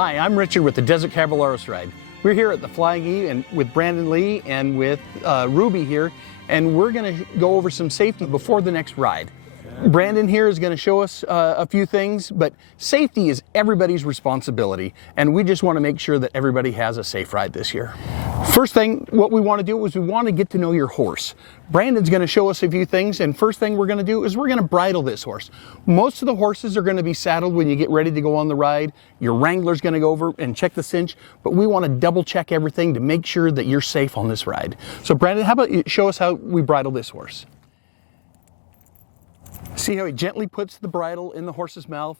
Hi, I'm Richard with the Desert Caballeros Ride. We're here at the Flying E and with Brandon Lee and with Ruby here, and we're going to go over some safety before the next ride. Brandon here is going to show us a few things, but safety is everybody's responsibility, and we just want to make sure that everybody has a safe ride this year. First thing, what we want to do is we want to get to know your horse. Brandon's going to show us a few things, and first thing we're going to do is we're going to bridle this horse. Most of the horses are going to be saddled when you get ready to go on the ride. Your Wrangler's going to go over and check the cinch, but we want to double check everything to make sure that you're safe on this ride. So Brandon, how about you show us how we bridle this horse? See how he gently puts the bridle in the horse's mouth,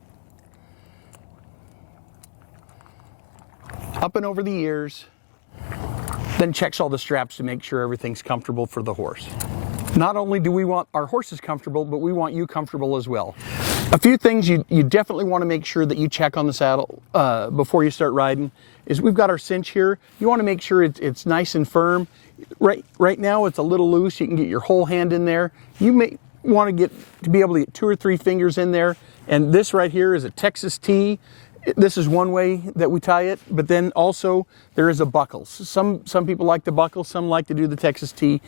up and over the ears, then checks all the straps to make sure everything's comfortable for the horse. Not only do we want our horses comfortable, but we want you comfortable as well. A few things you definitely want to make sure that you check on the saddle before you start riding is we've got our cinch here. You want to make sure it's nice and firm. Right now it's a little loose. You can get your whole hand in there. You may want to be able to get 2 or 3 fingers in there, and this right here is a Texas T. This is one way that we tie it, but then also there is a buckle. Some people like the buckle, some like to do the Texas T.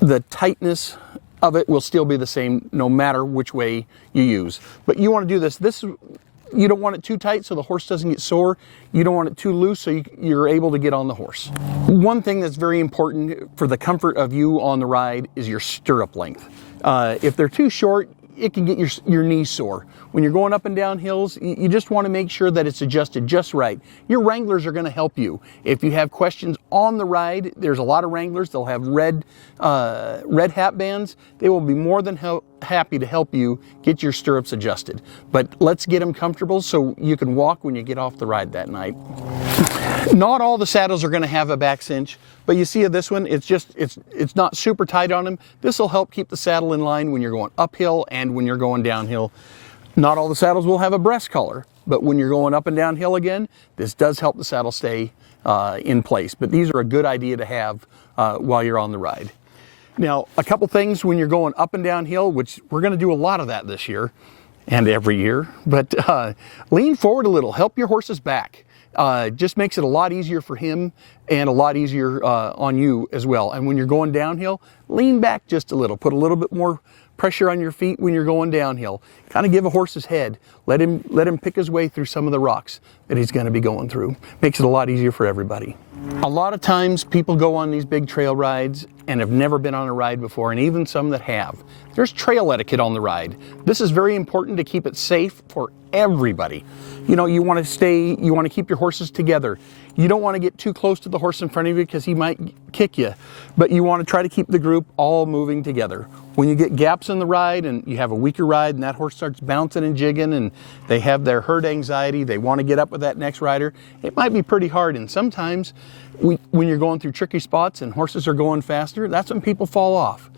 The tightness of it will still be the same no matter which way you use, but you want to do this. You don't want it too tight so the horse doesn't get sore. You don't want it too loose so you're able to get on the horse. One thing that's very important for the comfort of you on the ride is your stirrup length. If they're too short, it can get your knees sore. When you're going up and down hills, you just want to make sure that it's adjusted just right. Your Wranglers are going to help you. If you have questions on the ride, there's a lot of Wranglers. They'll have red hat bands. They will be more than happy to help you get your stirrups adjusted. But let's get them comfortable so you can walk when you get off the ride that night. Not all the saddles are going to have a back cinch, but you see this one, it's not super tight on them. This will help keep the saddle in line when you're going uphill and when you're going downhill. Not all the saddles will have a breast collar, but when you're going up and downhill again, this does help the saddle stay in place. But these are a good idea to have while you're on the ride. Now, a couple things when you're going up and downhill, which we're going to do a lot of that this year and every year, but lean forward a little, help your horse's back. Just makes it a lot easier for him and a lot easier on you as well. And when you're going downhill, lean back just a little, put a little bit more pressure on your feet when you're going downhill. Kind of give a horse his head. Let him pick his way through some of the rocks that he's going to be going through. Makes it a lot easier for everybody. A lot of times people go on these big trail rides and have never been on a ride before, and even some that have. There's trail etiquette on the ride. This is very important to keep it safe for everybody. You know, you want to keep your horses together. You don't want to get too close to the horse in front of you because he might kick you, but you want to try to keep the group all moving together. When you get gaps in the ride and you have a weaker ride and that horse starts bouncing and jigging and they have their herd anxiety, they want to get up with that next rider, it might be pretty hard. And sometimes when you're going through tricky spots and horses are going faster, that's when people fall off.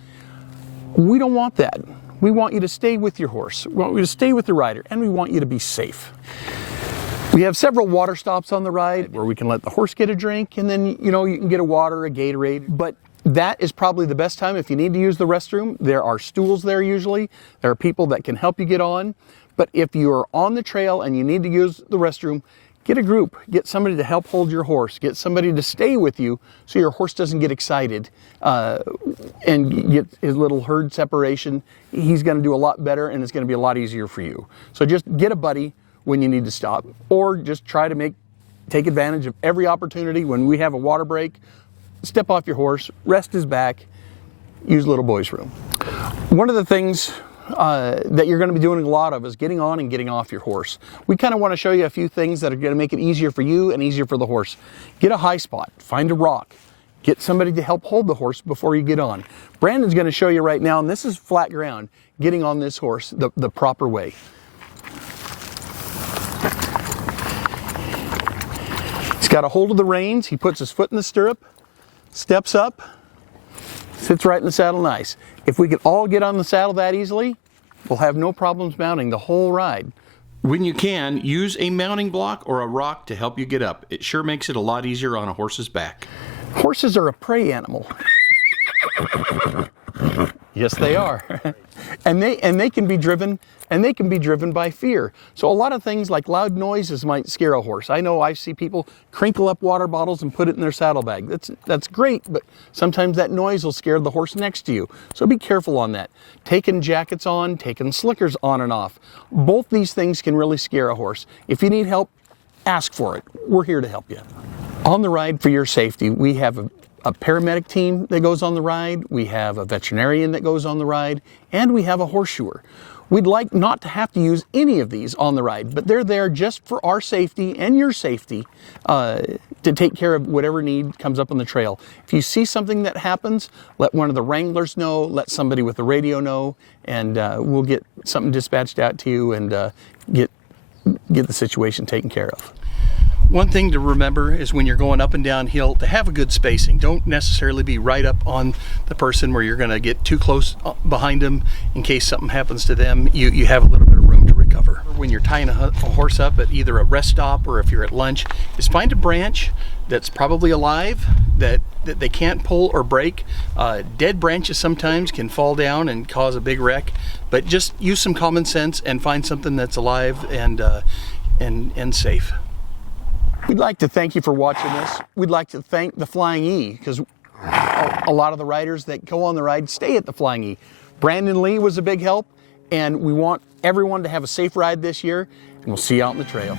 We don't want that. We want you to stay with your horse. We want you to stay with the rider, and we want you to be safe. We have several water stops on the ride where we can let the horse get a drink, and then you can get a water, a Gatorade. But that is probably the best time if you need to use the restroom. There are stools there usually. There are people that can help you get on. But if you're on the trail and you need to use the restroom, get a group, get somebody to help hold your horse, get somebody to stay with you so your horse doesn't get excited and get his little herd separation. He's going to do a lot better and it's going to be a lot easier for you. So just get a buddy when you need to stop, or just try to take advantage of every opportunity. When we have a water break, step off your horse, rest his back, use little boy's room. One of the things that you're going to be doing a lot of is getting on and getting off your horse. We kind of want to show you a few things that are going to make it easier for you and easier for the horse. Get a high spot, find a rock, get somebody to help hold the horse before you get on. Brandon's going to show you right now, and this is flat ground, getting on this horse the proper way. He's got a hold of the reins, he puts his foot in the stirrup, steps up, sits right in the saddle nice. If we could all get on the saddle that easily, we'll have no problems mounting the whole ride. When you can, use a mounting block or a rock to help you get up. It sure makes it a lot easier on a horse's back. Horses are a prey animal. Yes, they are. and they can be driven by fear. So a lot of things like loud noises might scare a horse. I know I see people crinkle up water bottles and put it in their saddlebag. That's great, but sometimes that noise will scare the horse next to you. So be careful on that. Taking jackets on, taking slickers on and off. Both these things can really scare a horse. If you need help, ask for it. We're here to help you. On the ride, for your safety, we have a paramedic team that goes on the ride, we have a veterinarian that goes on the ride, and we have a horseshoer. We'd like not to have to use any of these on the ride, but they're there just for our safety and your safety to take care of whatever need comes up on the trail. If you see something that happens, let one of the Wranglers know, let somebody with the radio know, and we'll get something dispatched out to you and get the situation taken care of. One thing to remember is when you're going up and downhill to have a good spacing. Don't necessarily be right up on the person where you're going to get too close behind them in case something happens to them. You have a little bit of room to recover. When you're tying a horse up at either a rest stop or if you're at lunch, is find a branch that's probably alive that they can't pull or break. Dead branches sometimes can fall down and cause a big wreck, but just use some common sense and find something that's alive and safe. We'd like to thank you for watching this. We'd like to thank the Flying E, because a lot of the riders that go on the ride stay at the Flying E. Brandon Lee was a big help, and we want everyone to have a safe ride this year, and we'll see you out on the trail.